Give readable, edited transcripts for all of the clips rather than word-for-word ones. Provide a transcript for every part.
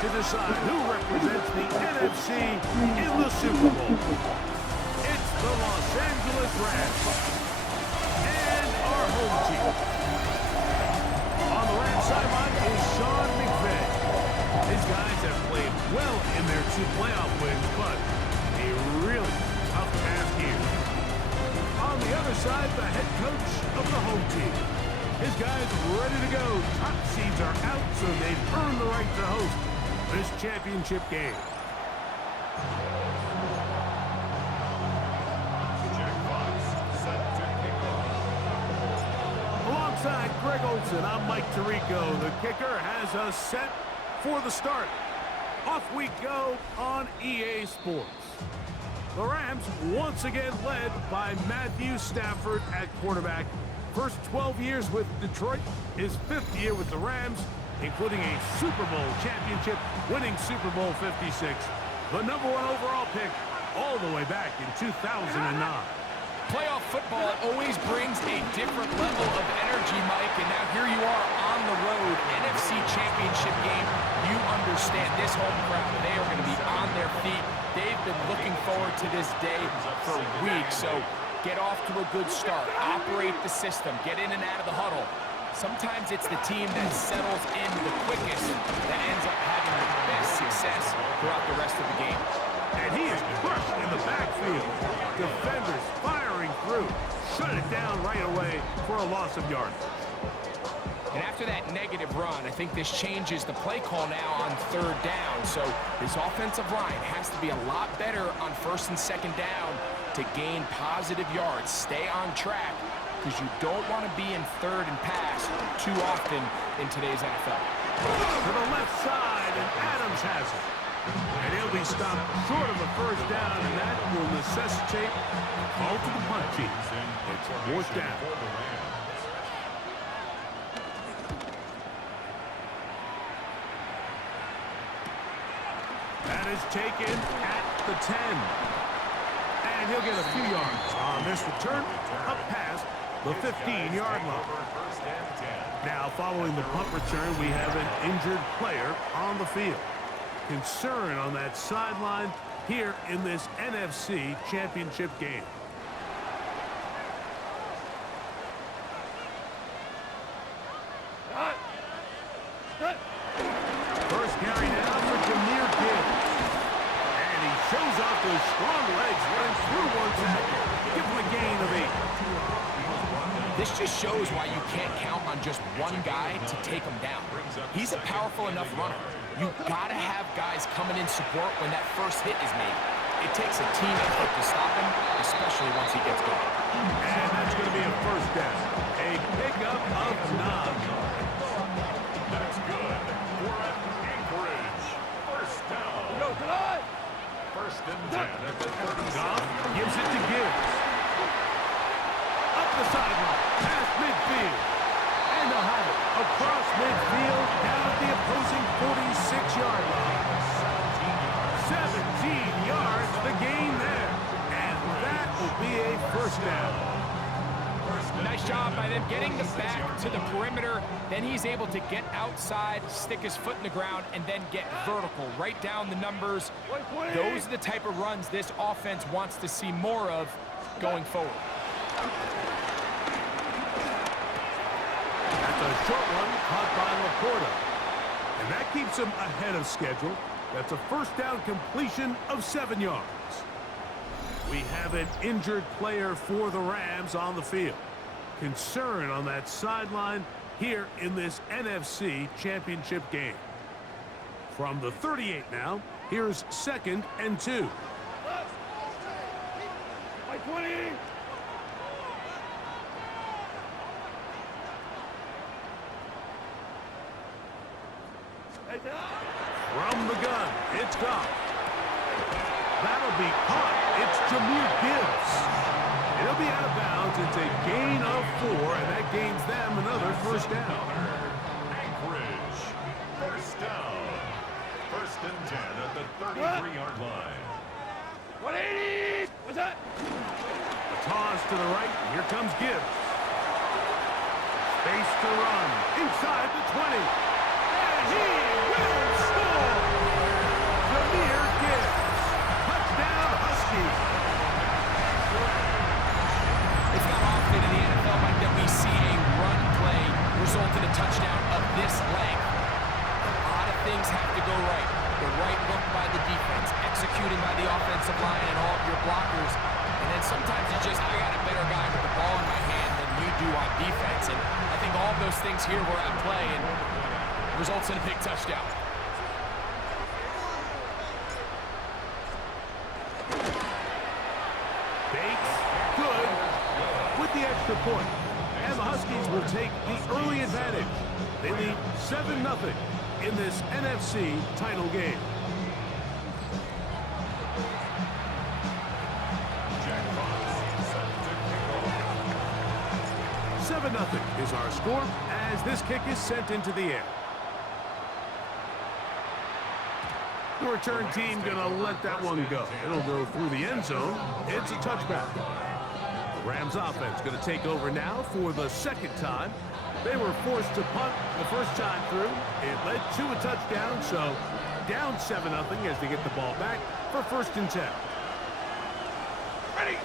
to decide who represents the NFC in the Super Bowl. It's the Los Angeles Rams and our home team. On the Rams sideline is Sean McVay. His guys have played well in their 2 playoff wins, but a really tough task here. On the other side, the head coach of the home team. His guys are ready to go. Top seeds are out, so they've earned the right to host this championship game. Alongside Greg Olsen, I'm Mike Tirico. The kicker has us set for the start. Off we go on EA Sports. The Rams once again led by Matthew Stafford at quarterback. First 12 years with Detroit, his 5th year with the Rams, including a Super Bowl championship, winning Super Bowl 56. The #1 overall pick all the way back in 2009. Playoff football always brings a different level of energy, Mike, and now here you are on the road, NFC Championship game. You understand this home crowd. They are going to be on their feet. They've been looking forward to this day for weeks, so get off to a good start. Operate the system. Get in and out of the huddle. Sometimes it's the team that settles in the quickest that ends up having the best success throughout the rest of the game. And he is crushed in the backfield. Defenders firing through. Shut it down right away for a loss of yardage. And after that negative run, I think this changes the play call now on 3rd down. So this offensive line has to be a lot better on 1st and 2nd down to gain positive yards. Stay on track because you don't want to be in 3rd and pass too often in today's NFL. To the left side, and Adams has it. And he'll be stopped short of a 1st down, and that will necessitate a call to the punt team. It's 4th down. That is taken at the 10. And he'll get a few yards on this return, up past the 15-yard line. Now, following the punt return, we have an injured player on the field. Concern on that sideline here in this NFC Championship game. First carry now for Jahmyr Gibbs. And he shows off those strong legs running through one tackle. Give him a gain of 8. This just shows why you can't count on just one guy to take him down. He's a powerful enough runner. You've got to have guys coming in support when that first hit is made. It takes a team effort to stop him, especially once he gets going. And that's going to be a 1st down. A pickup of 9. That's good. We're at Anchorage. 1st down. Go tonight. 1st and 10 at the 30. Goff gives it to Gibbs. Up the sideline, past midfield. And they'll have it across midfield, down at the opposing 46-yard line. 17 yards, the gain there. And that will be a 1st down. Nice job by them getting the back to the perimeter. Then he's able to get outside, stick his foot in the ground, and then get vertical. Right down the numbers. Those are the type of runs this offense wants to see more of going forward. That's a short one caught by Laporta. And that keeps him ahead of schedule. That's a 1st down completion of 7 yards. We have an injured player for the Rams on the field. Concern on that sideline here in this NFC Championship game. From the 38 now, here's 2nd and 2. By 20. From the gun, it's Goff. That'll be caught. It's Jahmyr Gibbs. It'll be out of bounds. It's a gain of 4, and that gains them another 1st down. Anchorage. 1st down. 1st and 10 at the 33-yard line. 180. What's that? A toss to the right. Here comes Gibbs. Space to run. Inside the 20. And he will score. result in a touchdown of this length. A lot of things have to go right. The right look by the defense, executing by the offensive line and all of your blockers. And then sometimes it's just, I got a better guy with the ball in my hand than you do on defense. And I think all of those things here were at play and results in a big touchdown. Bates, good, with the extra point. And the Huskies will take the early advantage. They lead 7-0 in this NFC title game. 7-0 is our score as this kick is sent into the air. The return team gonna let that one go. It'll go through the end zone. It's a touchback. The Rams offense gonna take over now for the second time. They were forced to punt the first time through. It led to a touchdown, so down 7-0 as they get the ball back for 1st and 10. Ready.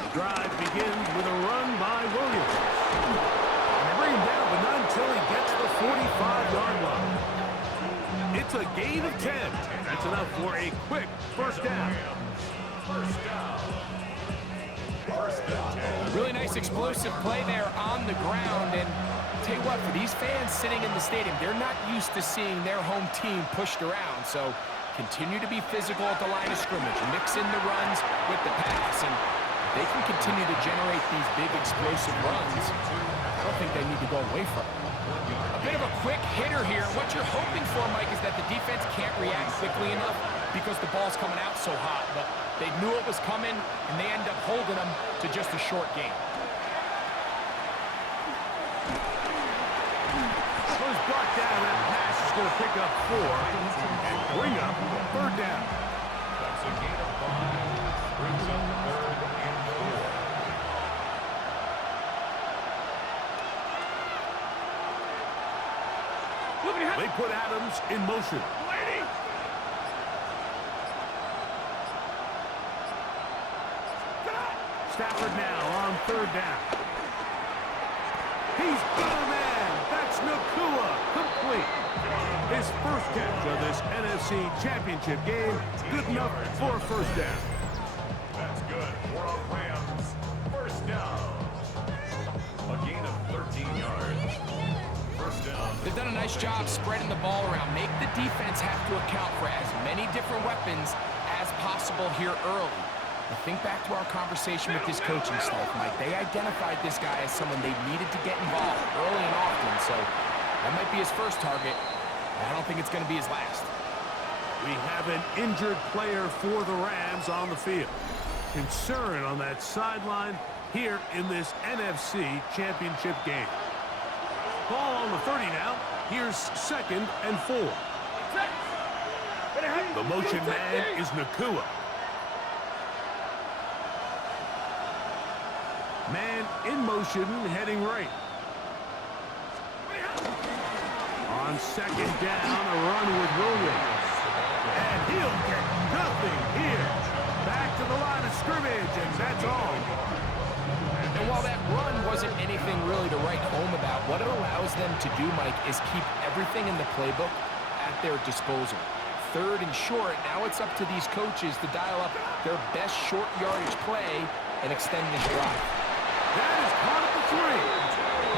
The drive begins with a run by Williams. And they bring him down, but not until he gets the 45-yard line. It's a gain of 10. That's enough for a quick first down. Really nice explosive play there on the ground. And tell you what, for these fans sitting in the stadium, they're not used to seeing their home team pushed around. So continue to be physical at the line of scrimmage. Mix in the runs with the pass. And they can continue to generate these big explosive runs. I don't think they need to go away from it. A bit of a quick hitter here. What you're hoping for, Mike, is that the defense can't react quickly enough because the ball's coming out so hot. But they knew it was coming, and they end up holding them to just a short game. Was brought down. That pass is going to pick up 4 and bring up 3rd down. That's a gain of 5. Brings up 3rd and 4. They put Adams in motion. Stafford now on 3rd down. He's got a man. That's Nakua. Complete. His first catch of this NFC Championship game. Good enough for a 1st down. That's good for a Rams 1st down. A gain of 13 yards. 1st down. They've done a nice job spreading the ball around. Make the defense have to account for as many different weapons as possible here early. But think back to our conversation with this coaching staff, Mike. They identified this guy as someone they needed to get involved early and often. So that might be his first target. I don't think it's going to be his last. We have an injured player for the Rams on the field. Concern on that sideline here in this NFC Championship game. Ball on the 30 now. Here's 2nd and 4. The motion man is Nakua. Man in motion, heading right. On 2nd down, a run with Williams. And he'll get nothing here. Back to the line of scrimmage, and that's all. And while that run wasn't anything really to write home about, what it allows them to do, Mike, is keep everything in the playbook at their disposal. 3rd and short, now it's up to these coaches to dial up their best short yardage play and extend this drive. That is caught at the 3.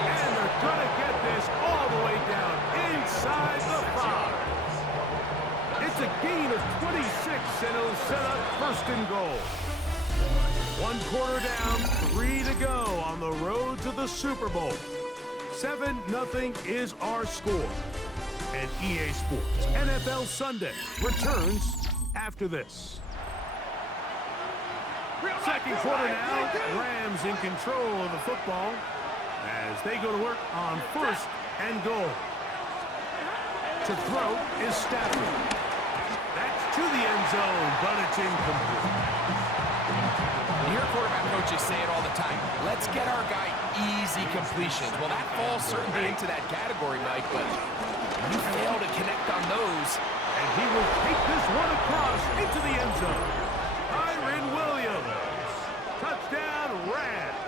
And they're going to get this all the way down inside the 5. It's a gain of 26, and it'll set up 1st and goal. 1 quarter down, 3 to go on the road to the Super Bowl. 7-0 is our score. And EA Sports NFL Sunday returns after this. 2nd quarter now, Rams in control of the football as they go to work on 1st and goal. To throw is Stafford. That's to the end zone, but it's incomplete. You hear quarterback coaches say it all the time. Let's get our guy easy completions. Well, that falls certainly into that category, Mike, but you fail to connect on those. And he will take this one across into the end zone. Williams. Touchdown, Rams.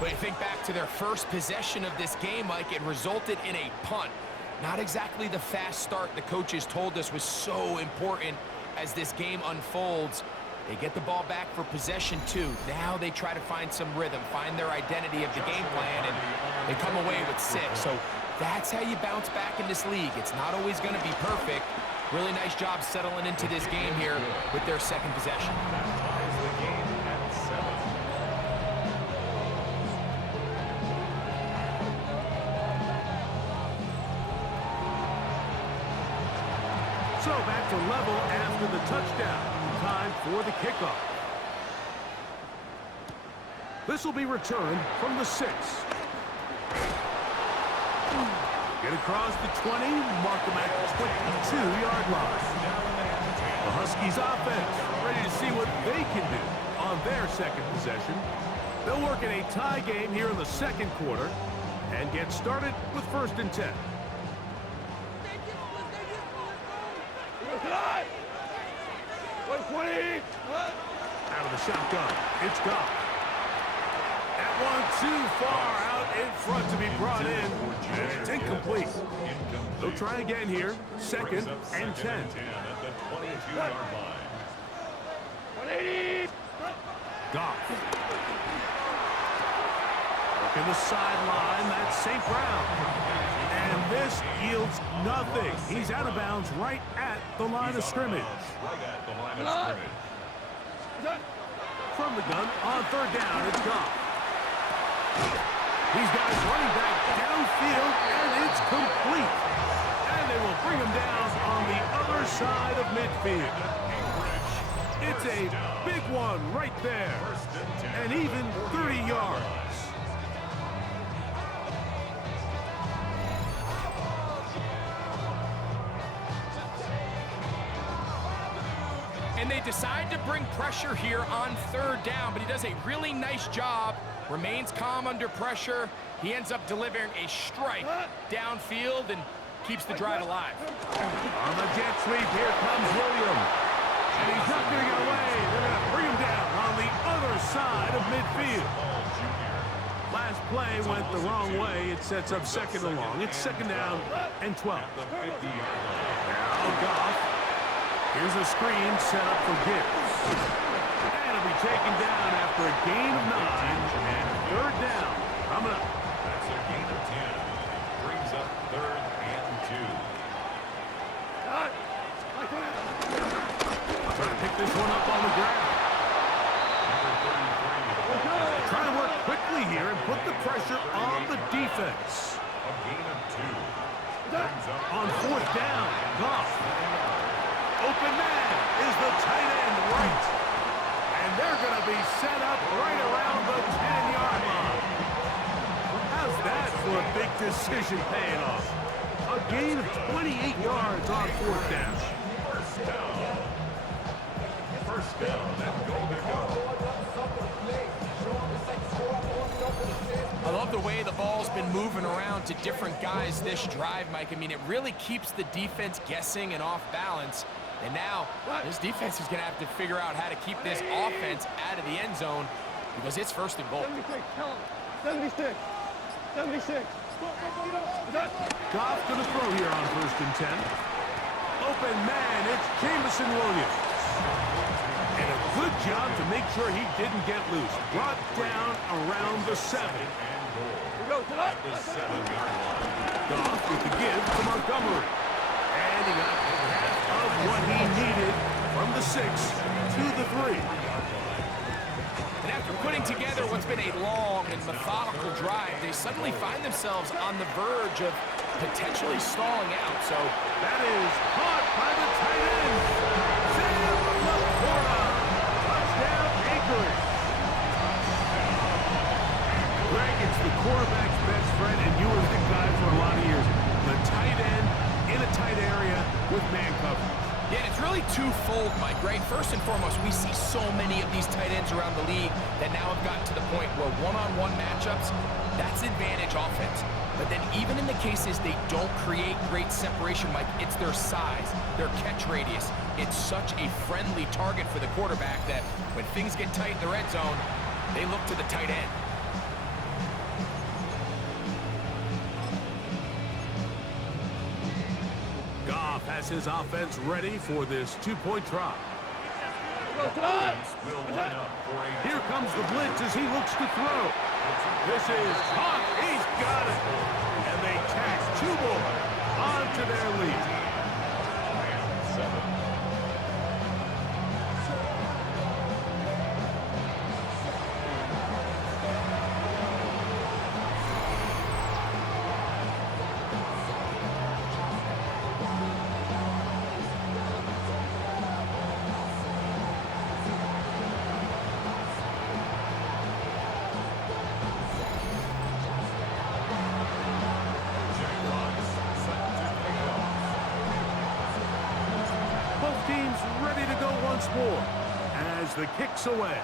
But you think back to their first possession of this game, Mike, it resulted in a punt. Not exactly the fast start the coaches told us was so important as this game unfolds. They get the ball back for possession 2. Now they try to find some rhythm, find their identity of the game plan, and they come away with 6. So that's how you bounce back in this league. It's not always going to be perfect. Really nice job settling into this game here with their second possession. Ties the game at 7. So back to level after the touchdown. Time for the kickoff. This will be returned from the 6. Get across the 20, mark them at the 22-yard line. The Huskies offense ready to see what they can do on their second possession. They'll work in a tie game here in the second quarter and get started with 1st and 10. Out of the shotgun, it's Goff. That one too far out in front to be brought in, and it's incomplete. They'll try again here, 2nd and 10. At the 22-yard line. Goff. Working the sideline, that's St. Brown. And this yields nothing. He's out of bounds right at the line of scrimmage. Right at the line of scrimmage. From the gun, on 3rd down, it's Goff. He's got his running back downfield, and it's complete. And they will bring him down on the other side of midfield. It's a big one right there, and even 30 yards. And they decide to bring pressure here on 3rd down, but he does a really nice job, remains calm under pressure. He ends up delivering a strike downfield and keeps the drive alive. On the jet sweep, here comes Williams. And he's not going to get away. They're going to bring him down on the other side of midfield. Last play went the wrong way. It sets up 2nd and long. It's 2nd down and 12. Now Goff. Here's a screen set up for Gibbs. And it'll be taken down after a gain of 9. And 3rd down. Coming up. That's a gain of 10. Brings up 3rd and 2. Trying to pick this one up on the ground. Trying to work quickly here and put the pressure on the defense. A gain of 2. Brings up On 4th down, Goff. Open man is the tight end right. And they're going to be set up right around the 10-yard line. How's that for a big decision paying off? A gain of 28 yards on 4th down. First down. First down and goal to go. I love the way the ball's been moving around to different guys this drive, Mike. I mean, it really keeps the defense guessing and off balance. And now, this defense is going to have to figure out how to keep this offense out of the end zone because it's 1st and goal. 76. 76. Goff to the throw here on 1st and 10. Open man, it's Jamison Williams. And a good job to make sure he didn't get loose. Brought down around the 7. At the 7-yard line. Goff with the give to Montgomery. And he got half of what he needed from the 6 to the 3. And after putting together what's been a long and methodical drive, they suddenly find themselves on the verge of potentially stalling out. So That is caught by the tight end. Sam Laporta. Touchdown, Anchorage. Greg, it's the quarterback's best friend, and you were the guy for a lot of years. The tight end in a tight area with man coverage. yeah, it's really twofold, Mike, right? First and foremost, we see so many of these tight ends around the league that now have gotten to the point where one-on-one matchups, that's advantage offense. But then even in the cases they don't create great separation, Mike, it's their size, their catch radius. It's such a friendly target for the quarterback that when things get tight in the red zone, they look to the tight end. Has his offense ready for this two-point try. Here comes the blitz as he looks to throw. This is caught. He's got it. And they tack two more onto their lead. Teams ready to go once more as the kick's away.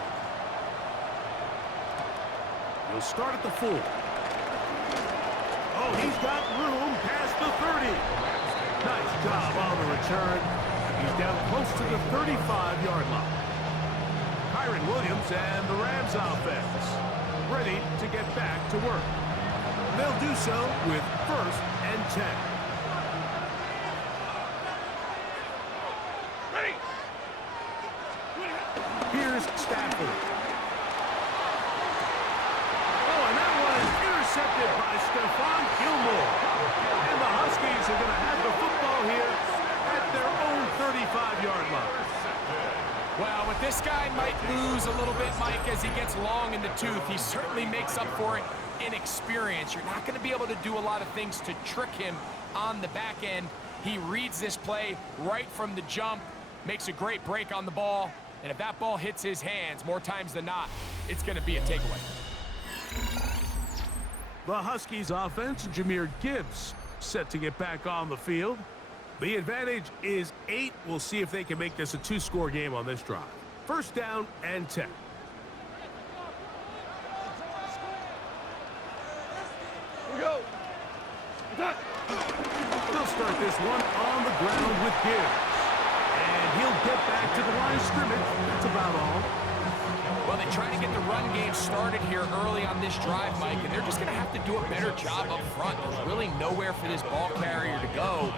He'll start at the 4. Oh, he's got room past the 30. Nice job on the return. He's down close to the 35-yard line. Kyron Williams and the Rams offense ready to get back to work. They'll do so with 1st and 10. Here's Stafford. Oh, and that one is intercepted by Stephon Gilmore. And the Huskies are going to have the football here at their own 35-yard line. Well, with this guy might lose a little bit, Mike, as he gets long in the tooth. He certainly makes up for it in experience. You're not going to be able to do a lot of things to trick him on the back end. He reads this play right from the jump, makes a great break on the ball. And if that ball hits his hands more times than not, it's going to be a takeaway. The Huskies offense, Jahmyr Gibbs, set to get back on the field. The advantage is 8. We'll see if they can make this a 2-score game on this drive. 1st down and 10. Here we go. They'll start this one on the ground with Gibbs. And he'll get back to the line of scrimmage. That's about all. Well, they try to get the run game started here early on this drive, Mike, and they're just going to have to do a better job up front. There's really nowhere for this ball carrier to go.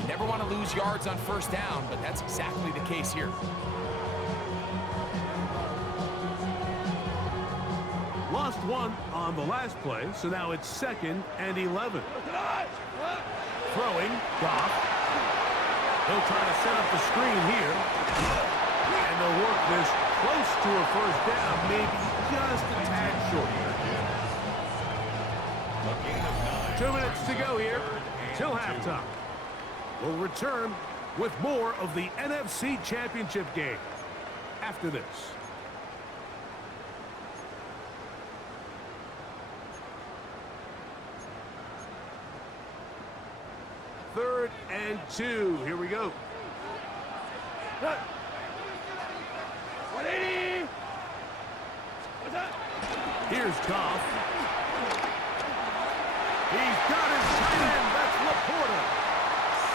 You never want to lose yards on 1st down, but that's exactly the case here. Lost one on the last play, so now it's 2nd and 11. Throwing, Goff. He'll try to set up the screen here. And they'll work this close to a 1st down, maybe just a tad short. 2 minutes to go here till halftime. We'll return with more of the NFC Championship game after this. Third and 2. Here we go. 180. What's that? Here's Goff. He's got his tight end. That's Laporta.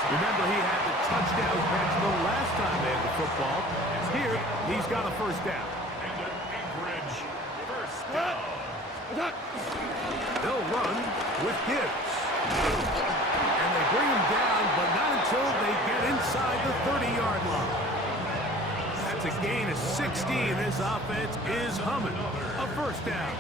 Remember, he had the touchdown catch the last time they had the football. Here, he's got a 1st down. And an Anchorage 1st down. They'll run with Gibbs. And they bring him down, but not until they get inside the 30-yard line. That's a gain of 16. This offense is humming. A 1st down.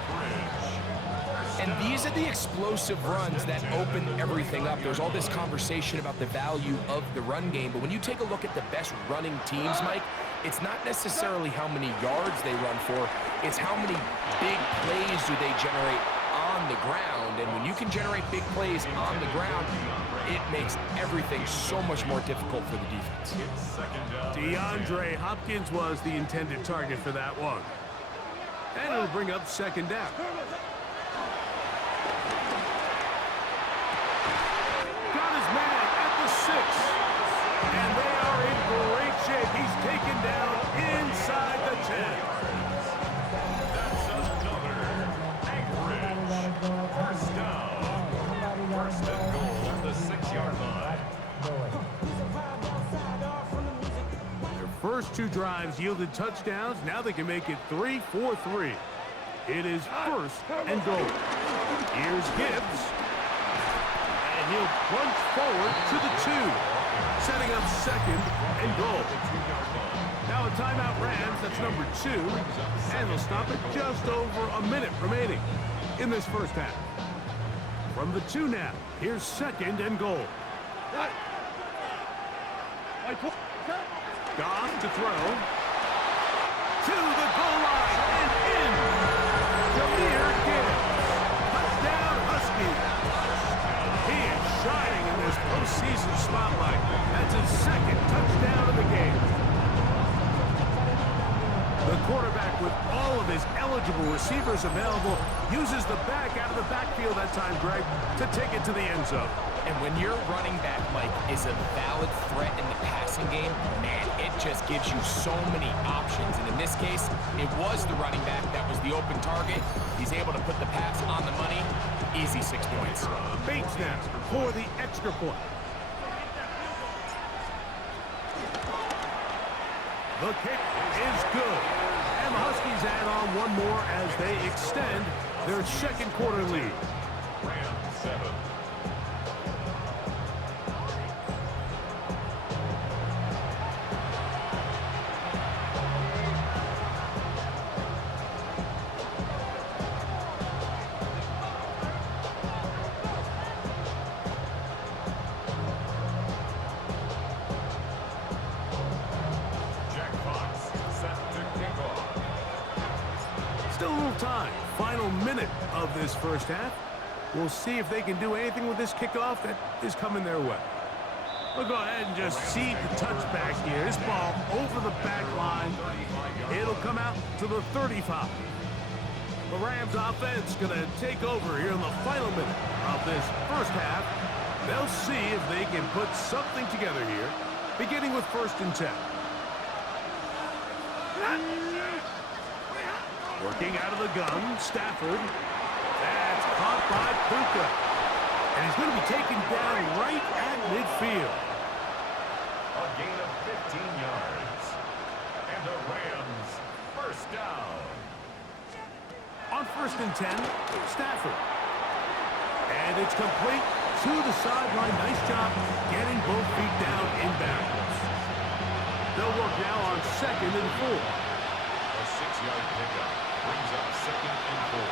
And these are the explosive runs that open everything up. There's all this conversation about the value of the run game, but when you take a look at the best running teams, Mike, it's not necessarily how many yards they run for, it's how many big plays do they generate on the ground. And when you can generate big plays on the ground, it makes everything so much more difficult for the defense. DeAndre Hopkins was the intended target for that one. And it'll bring up 2nd down. Got his man at the 6. And they are in great shape. He's taken down inside the 10. That's another Anchorage 1st down. 1st and goal at the 6-yard line. Their first 2 drives yielded touchdowns. Now they can make it 3-4-3. It is 1st and goal. Here's Gibbs. And he'll plunge forward to the 2. setting up second and goal. Now a timeout Rams, that's number 2, and they'll stop it just over a minute remaining in this first half. From the 2 now, here's second and goal. Goff to throw. To the goal line and in. Jameer Gibbs. Touchdown Huskies. He is shining in this postseason spotlight. That's his second touchdown of the game. The quarterback, with all of his eligible receivers available, uses the back out of the backfield that time, Greg, to take it to the end zone. And when your running back, Mike, is a valid threat in the passing game, man, it just gives you so many options. And in this case, it was the running back that was the open target. He's able to put the pass on the money. Easy 6 points. Bates now for the extra point. The kick is good. And the Huskies add on one more as they extend their second quarter lead. Rams 7. Still a little time. Final minute of this first half. We'll see if they can do anything with this kickoff that is coming their way. We'll go ahead and just see the touchback here. This ball over the back line. It'll come out to the 35. The Rams offense going to take over here in the final minute of this first half. They'll see if they can put something together here, beginning with 1st and 10. Working out of the gun, Stafford. That's caught by Puka. And he's going to be taken down right at midfield. A gain of 15 yards. And the Rams first down. On 1st and 10, Stafford. And it's complete to the sideline. Nice job getting both feet down inbounds. They'll work now on 2nd and 4. A 6-yard pickup brings up 2nd and 4.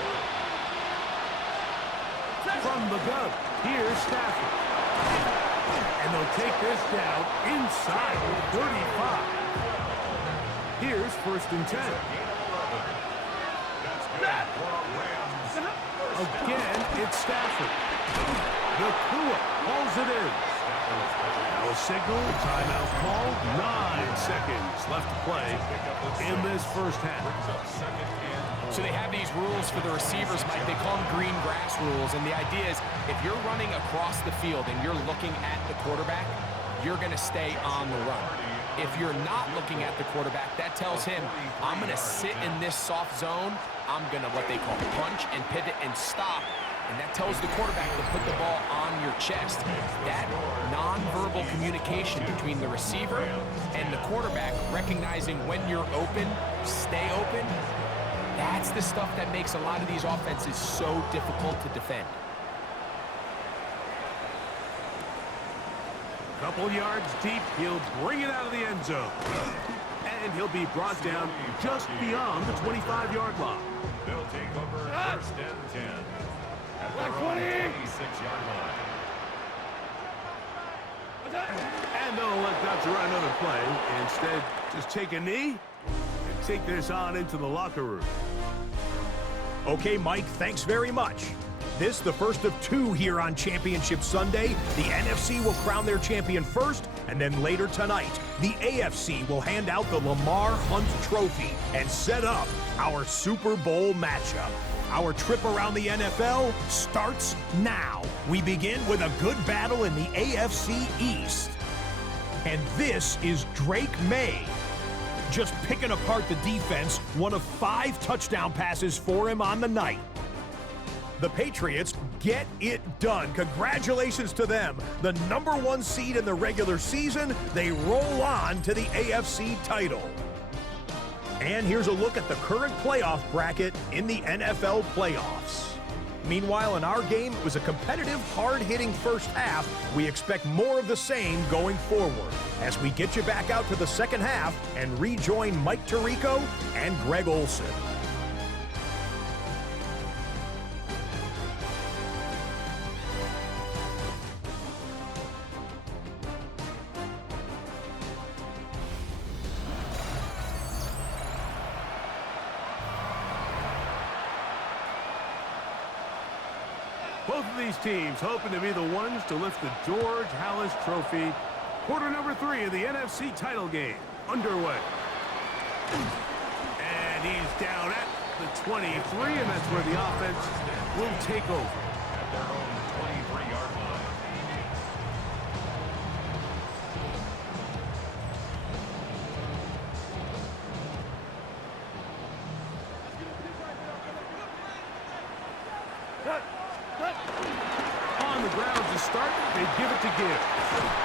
From the gun, here's Stafford. And they'll take this down inside the 35. Here's 1st and 10. Again, it's Stafford. The Kua hauls it in. Now a signal, timeout called. 9 seconds left to play in this first half. So they have these rules for the receivers, Mike. They call them green grass rules. And the idea is if you're running across the field and you're looking at the quarterback, you're going to stay on the run. If you're not looking at the quarterback, that tells him, I'm going to sit in this soft zone. I'm going to what they call punch and pivot and stop. And that tells the quarterback to put the ball on your chest. That nonverbal communication between the receiver and the quarterback, recognizing when you're open, stay open, that's the stuff that makes a lot of these offenses so difficult to defend. Couple yards deep, he'll bring it out of the end zone. And he'll be brought down just beyond the 25-yard line. They'll take over 1st and 10 at their own 26-yard line. And they'll let Dutch run another play. Instead, just take a knee and take this on into the locker room. Okay, Mike, thanks very much. This, the first of 2 here on Championship Sunday. The NFC will crown their champion first, and then later tonight, the AFC will hand out the Lamar Hunt Trophy and set up our Super Bowl matchup. Our trip around the NFL starts now. We begin with a good battle in the AFC East. And this is Drake May. Just picking apart the defense, one of 5 touchdown passes for him on the night. The Patriots get it done. Congratulations to them. The #1 seed in the regular season, they roll on to the AFC title. And here's a look at the current playoff bracket in the NFL playoffs. Meanwhile, in our game, it was a competitive, hard-hitting first half. We expect more of the same going forward as we get you back out to the second half and rejoin Mike Tirico and Greg Olson. Both of these teams hoping to be the ones to lift the George Halas Trophy. Quarter number 3 of the NFC title game underway. And he's down at the 23, and that's where the offense will take over. At their own 23-yard line. On the ground to start, they give it to Gibbs.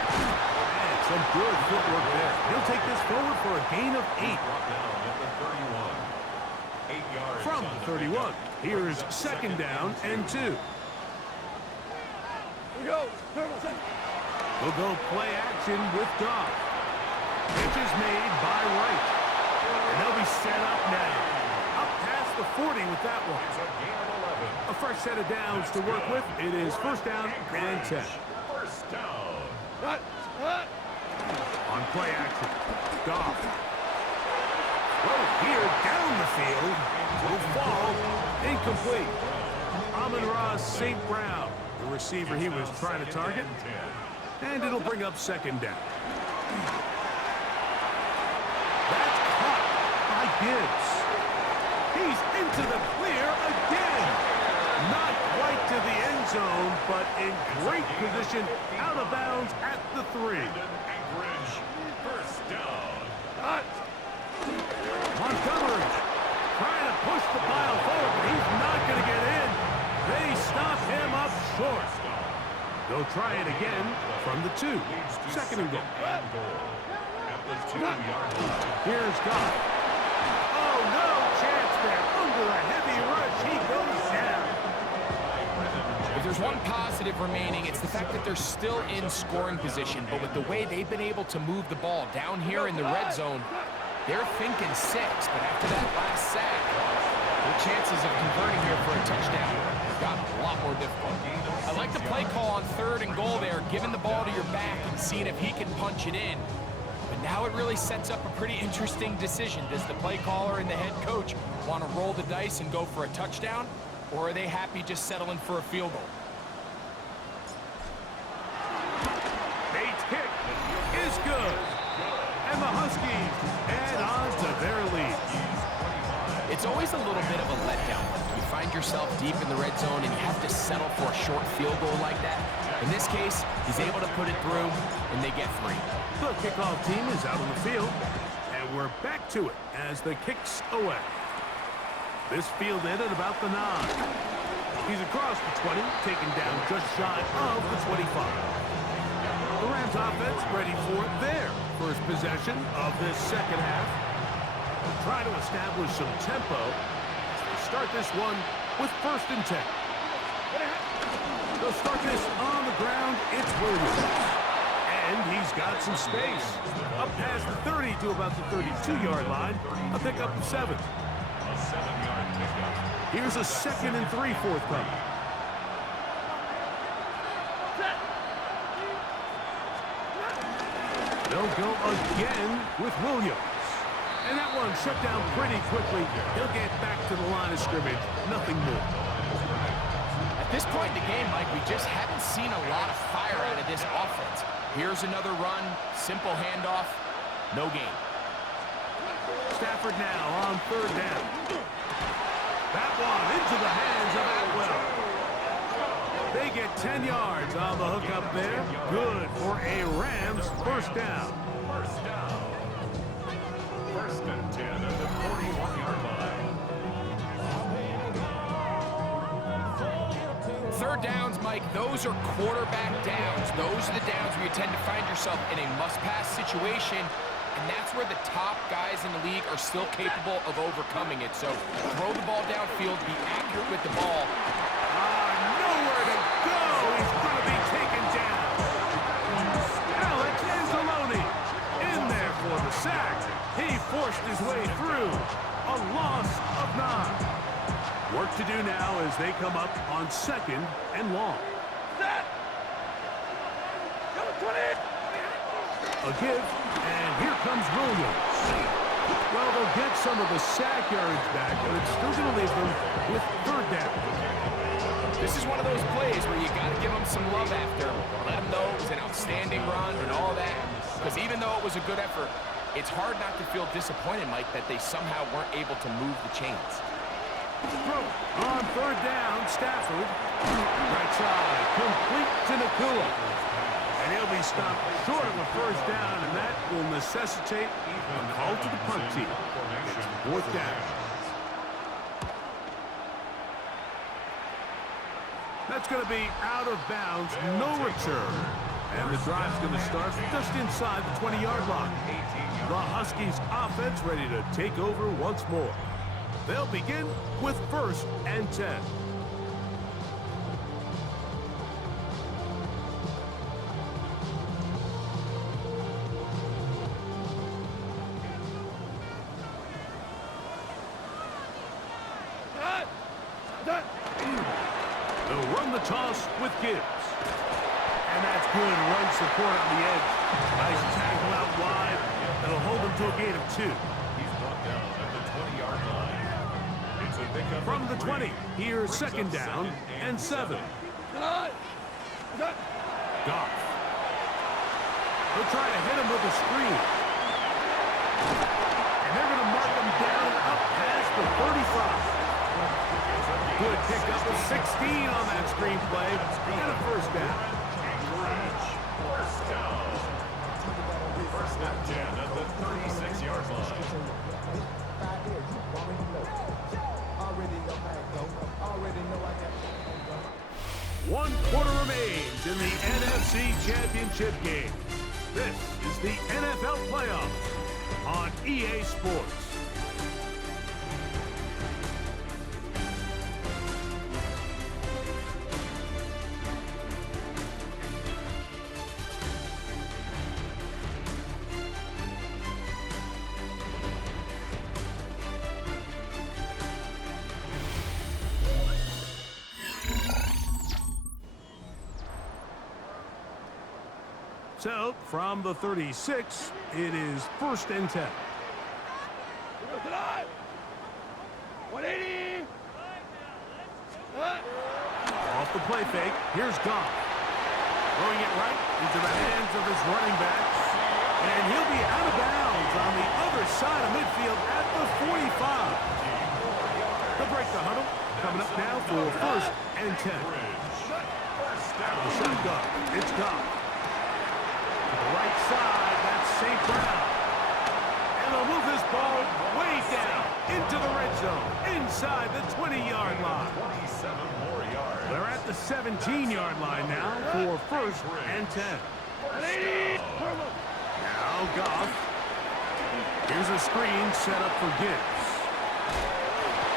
And some good footwork there. He'll take this forward for a gain of 8. Brought down at the 31. 8 yards From on the 31, here's second down and 2. Here we go. We'll go play action with Goff. Pitch is made by Wright. And they'll be set up now. Up past the 40 with that one. It's a gain of 11. A fresh set of downs to work with. It is first down and 10. First down. On play action, Goff. Throw here down the field. Will fall. Incomplete. Amon-Ra St. Brown, the receiver he was trying to target. And it'll bring up second down. That's caught by Gibbs. He's into the clear again. Not quite to the end zone, but in great position out of bounds at the 3. Anchorage. First down. Montgomery trying to push the pile forward, but he's not going to get in. They stop him up short. They'll try it again from the 2. Second and goal. At the 2-yard line. Here's Goff. Oh, no chance there. Under a heavy rush, he goes down. If there's one positive remaining, it's the fact that they're still in scoring position. But with the way they've been able to move the ball down here in the red zone, they're thinking 6. But after that last sack, their chances of converting here for a touchdown have gotten a lot more difficult. I like the play call on 3rd and goal there, giving the ball to your back and seeing if he can punch it in. But now it really sets up a pretty interesting decision. Does the play caller and the head coach want to roll the dice and go for a touchdown? Or are they happy just settling for a field goal? Bates' kick is good. And the Huskies add on to their lead. It's always a little bit of a letdown. You find yourself deep in the red zone and you have to settle for a short field goal like that. In this case, he's able to put it through, and they get 3. The kickoff team is out on the field, and we're back to it as the kick's away. This fielded at about the 9. He's across the 20, taken down just shy of the 25. The Rams offense ready for their first possession of this second half. They'll try to establish some tempo as they start this one with 1st and 10. They'll start this on the ground. It's Williams. And he's got some space. Up past the 30 to about the 32-yard line. A pickup of 7. A 7-yard pickup. Here's a 2nd and 3 forthcoming. They'll go again with Williams. And that one shut down pretty quickly. He'll get back to the line of scrimmage. Nothing more. At this point in the game, Mike, we just haven't seen a lot of fire out of this offense. Here's another run, simple handoff, no gain. Stafford now on 3rd down. That one into the hands of Atwell. They get 10 yards on the hook up there. Good for a Rams first down. First down. 1st and 10 at the 41-yard line. 3rd downs, Mike, those are quarterback downs. Those are the downs where you tend to find yourself in a must-pass situation, and that's where the top guys in the league are still capable of overcoming it. So throw the ball downfield, be accurate with the ball. do now as they come up on 2nd and long. Set. Go 20. A give, and here comes Williams. Well, they'll get some of the sack yardage back, but it's still going to leave them with 3rd down. This is one of those plays where you got to give them some love after. Let them know it was an outstanding run and all that. Because even though it was a good effort, it's hard not to feel disappointed, Mike, that they somehow weren't able to move the chains. On 3rd down, Stafford. Right side, complete to Nakua. And he'll be stopped short of a 1st down, and that will necessitate a call to the punt team. It's 4th down. That's going to be out of bounds, no return. And the drive's going to start just inside the 20-yard line. The Huskies offense ready to take over once more. They'll begin with 1st and 10. They'll run the toss with Gibbs. And that's good run support on the edge. Nice tackle out wide. That'll hold them to a gain of 2. He's brought down at the 20-yard line. It's a pickup From the of 20, 3. here's Brings up 2nd down and 7. Goff. They'll try to hit him with a screen. And they're going to mark him down up past the 35. Good pickup of 16 on that screen play. And a 1st down. Anchorage. 1st down. 1st and 10 at the 36-yard line. One quarter remains in the NFC Championship game. This is the NFL Playoffs on EA Sports. So, from the 36, it is 1st and 10. 180. Off the play fake, here's Goff. Throwing it right into the hands of his running backs. And he'll be out of bounds on the other side of midfield at the 45. They'll break the huddle. Coming up now for 1st and 10. The shotgun, it's Goff. To the right side, that's St. Brown. And they'll move this ball way down into the red zone, inside the 20-yard line. 27 more yards. They're at the 17-yard line now for 1st and 10. Now Goff. Here's a screen set up for Gibbs.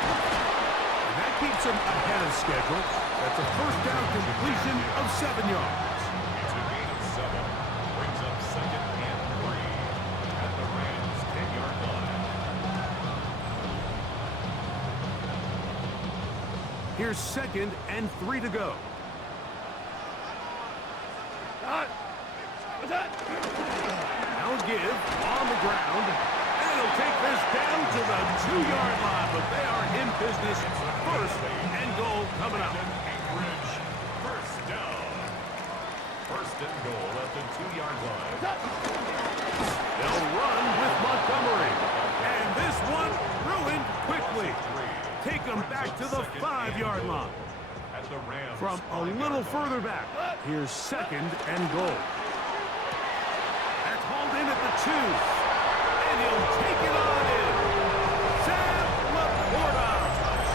And that keeps him ahead of schedule. That's a 1st down completion of 7 yards. It's a gain of 7. Brings up 2nd and 3 at the Rams' 10-yard line. Here's 2nd and 3 to go. Now give on the ground. And he'll take this down to the 2-yard line, but they are in business. 1st and goal coming up. Anchorage, 1st down. 1st and goal at the 2-yard line. They'll run with Montgomery. And this one ruined quickly. Take them back to the 5-yard line. At the Rams' From a little further back, here's 2nd and goal. That's hauled in at the 2. And he'll take it on in. Sam Laporta.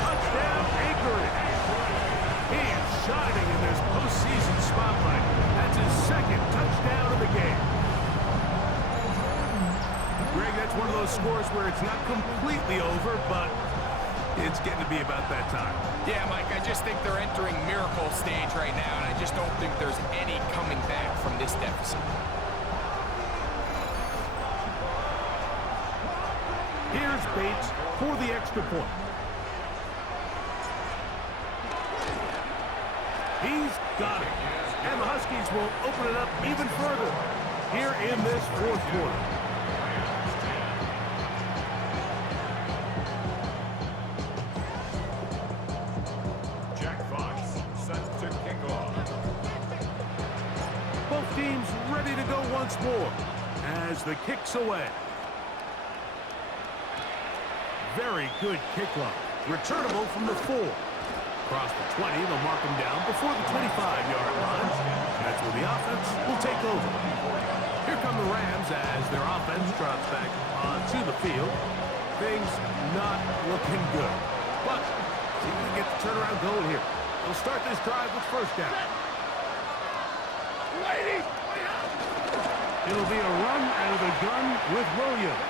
Touchdown, Anchorage. He is shining in this postseason spotlight. That's his 2nd touchdown of the game. Greg, that's one of those scores where it's not completely over, but it's getting to be about that time. Yeah, Mike, I just think they're entering miracle stage right now, and I just don't think there's any coming back from this deficit. Here's Bates for the extra point. He's got it. And the Huskies will open it up even further here in this fourth quarter. Both teams ready to go once more as the kick's away. Very good kickoff. Returnable from the 4. Across the 20, they'll mark him down before the 25-yard line. That's where the offense will take over. Here come the Rams as their offense drops back onto the field. Things not looking good. But see if we can get the turnaround going here. They'll start this drive with first down. It'll be a run out of the gun with Williams.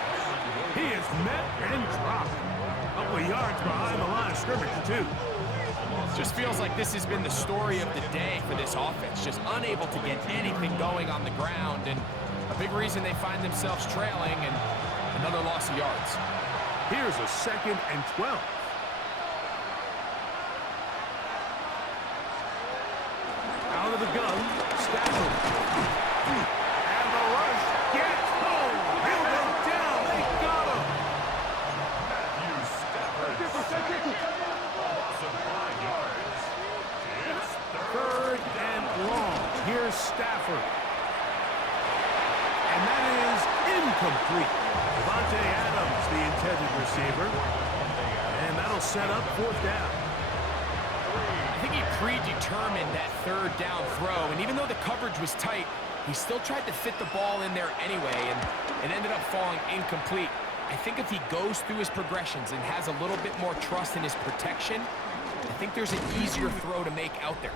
He is met and dropped. A couple of yards behind the line of scrimmage, too. Just feels like this has been the story of the day for this offense. Just unable to get anything going on the ground. And a big reason they find themselves trailing and another loss of yards. Here's a 2nd and 12. Out of the gun, Stafford. And the rush gets home. He'll go down. They got him. Matthew Stafford. Loss of 5 yards. It's Third and long. Here's Stafford. And that is incomplete. Devontae Adams, the intended receiver. And that'll set up fourth down. I think he predetermined that third down throw, and even though the coverage was tight, he still tried to fit the ball in there anyway, and it ended up falling incomplete. I think if he goes through his progressions and has a little bit more trust in his protection, I think there's an easier throw to make out there.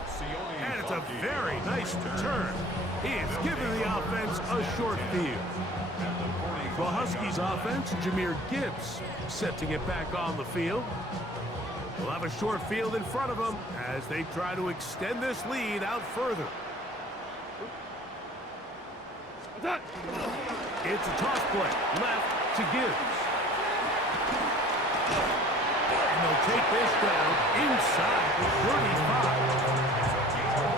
And it's a very nice return. He is giving the offense a short field. The Huskies offense, Jahmyr Gibbs, set to get back on the field. We'll have a short field in front of them as they try to extend this lead out further. It's a toss play, left to Gibbs. And they'll take this down inside the 35.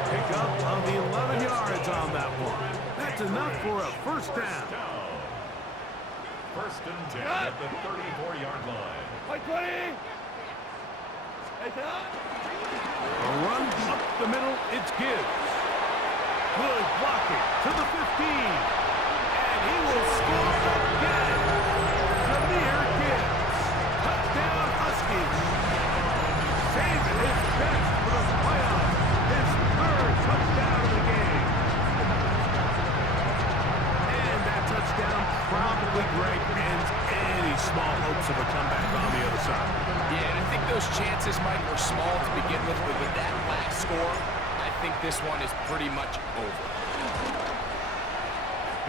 Pick up of 11 yards on that one. That's enough for a first down. First and 10 at the 34-yard line. A run up the middle, it's Gibbs. Good blocking to the 15. And he will score again. Jahmyr Gibbs. Touchdown Huskies. Saving his best for the playoffs. His third touchdown of the game. And that touchdown probably, Greg, ends any small hopes of a comeback on the other side. Yeah, and I think those chances, Mike, were small to begin with, but with that last score, I think this one is pretty much over.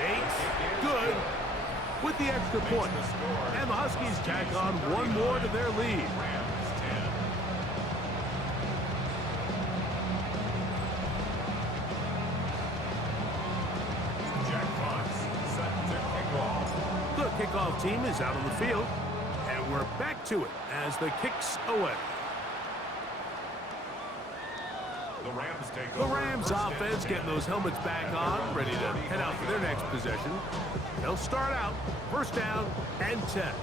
Bates, good, with the extra point. And the Huskies tack on one more to their lead. Jack Fox set to kick off. The kickoff team is out on the field. And we're back to it as the kick's away. The Rams offense getting those helmets back on, ready to head out for their next possession. They'll start out, first down and 10.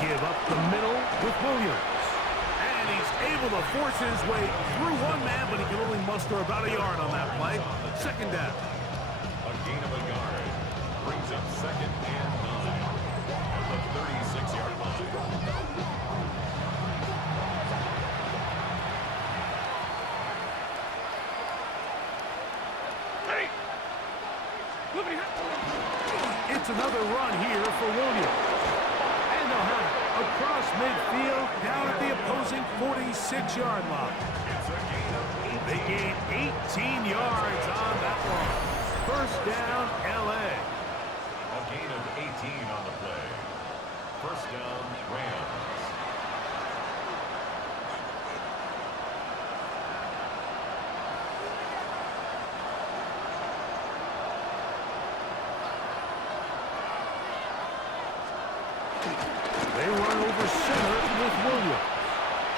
Give up the middle with Williams. And he's able to force his way through one man, but he can only muster about a yard on that play. Second down. A gain of a yard brings up 2nd and 9 at the 36-yard line. It's another run here for Williams. And they'll have it across midfield down at the opposing 46-yard line. They gain 18 yards on that one. First down, L.A. A gain of 18 over center with Williams.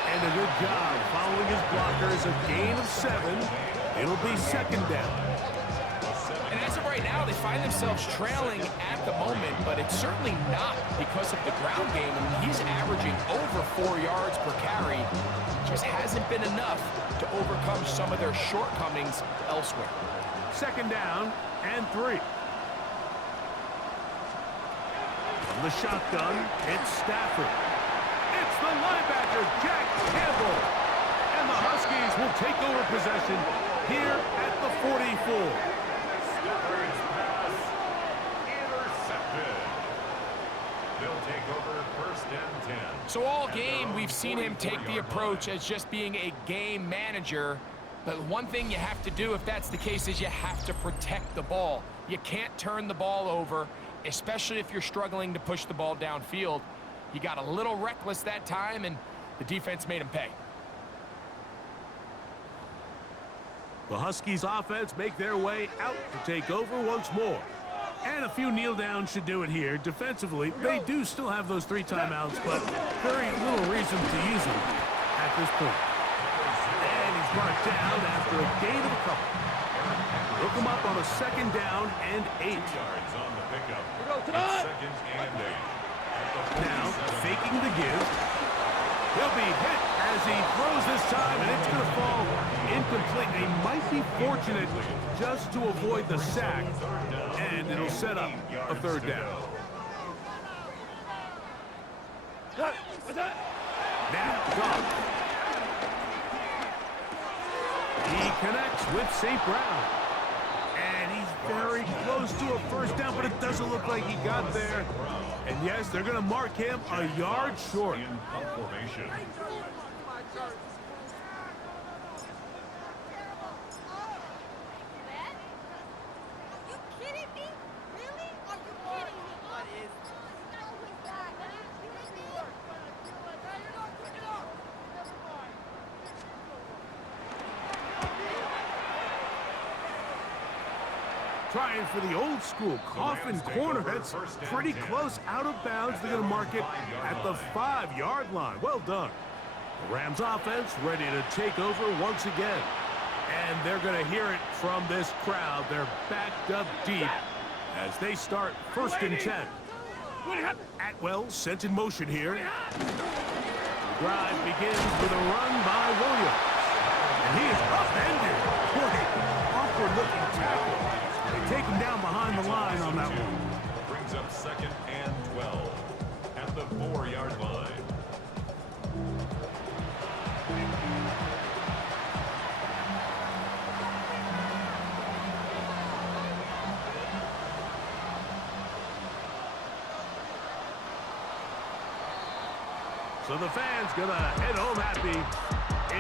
And a good job following his blockers. A gain of 7. It'll be second down. And as of right now, they find themselves trailing at the moment, but it's certainly not because of the ground game. I mean, he's averaging over 4 yards per carry. Just hasn't been enough to overcome some of their shortcomings elsewhere. Second down and 3. From the shotgun, it's Stafford. It's the linebacker, Jack Campbell. And the Huskies will take over possession here at the 44. Stafford's pass intercepted. They'll take over first and 10. So all game, we've seen him take the approach as just being a game manager. But one thing you have to do if that's the case is you have to protect the ball. You can't turn the ball over, especially if you're struggling to push the ball downfield. He got a little reckless that time, and the defense made him pay. The Huskies offense make their way out to take over once more. And a few kneel downs should do it here. Defensively, they do still have those 3 timeouts, but very little reason to use them at this point. And he's marked down after a gain of a couple. Hook him up on a second down and 8. 2 yards on the pickup. tonight. Second and 8. Now, faking the give. He'll be hit as he throws this time, and it's going to fall incomplete. They might be fortunate just to avoid the sack, and it'll set up a third down. Now, Goff. He connects with St. Brown. And he's very close to a first down, but it doesn't look like he got there. And yes, they're going to mark him a yard short. In punt formation. You kidding me? Really? Are you kidding me? What is Trying for the old school coffin corner. That's pretty close out of bounds. They're going to mark it at the 5-yard line. Well done. The Rams offense ready to take over once again. And they're going to hear it from this crowd. They're backed up deep as they start first and 10. Atwell sent in motion here. The drive begins with a run by Williams. And he is upended. Boy, awkward-looking tackle. They take him down behind the line on that one. Brings up second and 12 at the 4-yard line. So the fans gonna head home happy.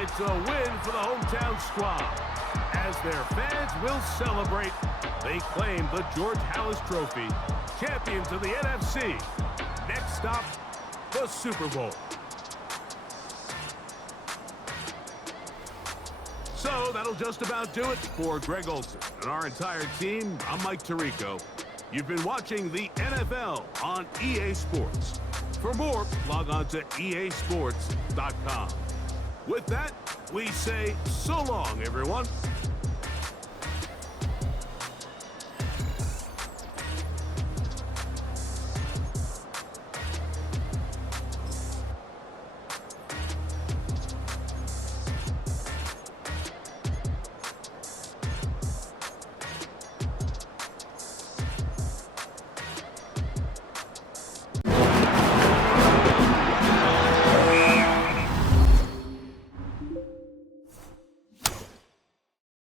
It's a win for the hometown squad. As their fans will celebrate, they claim the George Halas Trophy, champions of the NFC. Next stop, the Super Bowl. So that'll just about do it for Greg Olson and our entire team. I'm Mike Tirico. You've been watching the NFL on EA Sports. For more, log on to easports.com. With that, we say so long, everyone.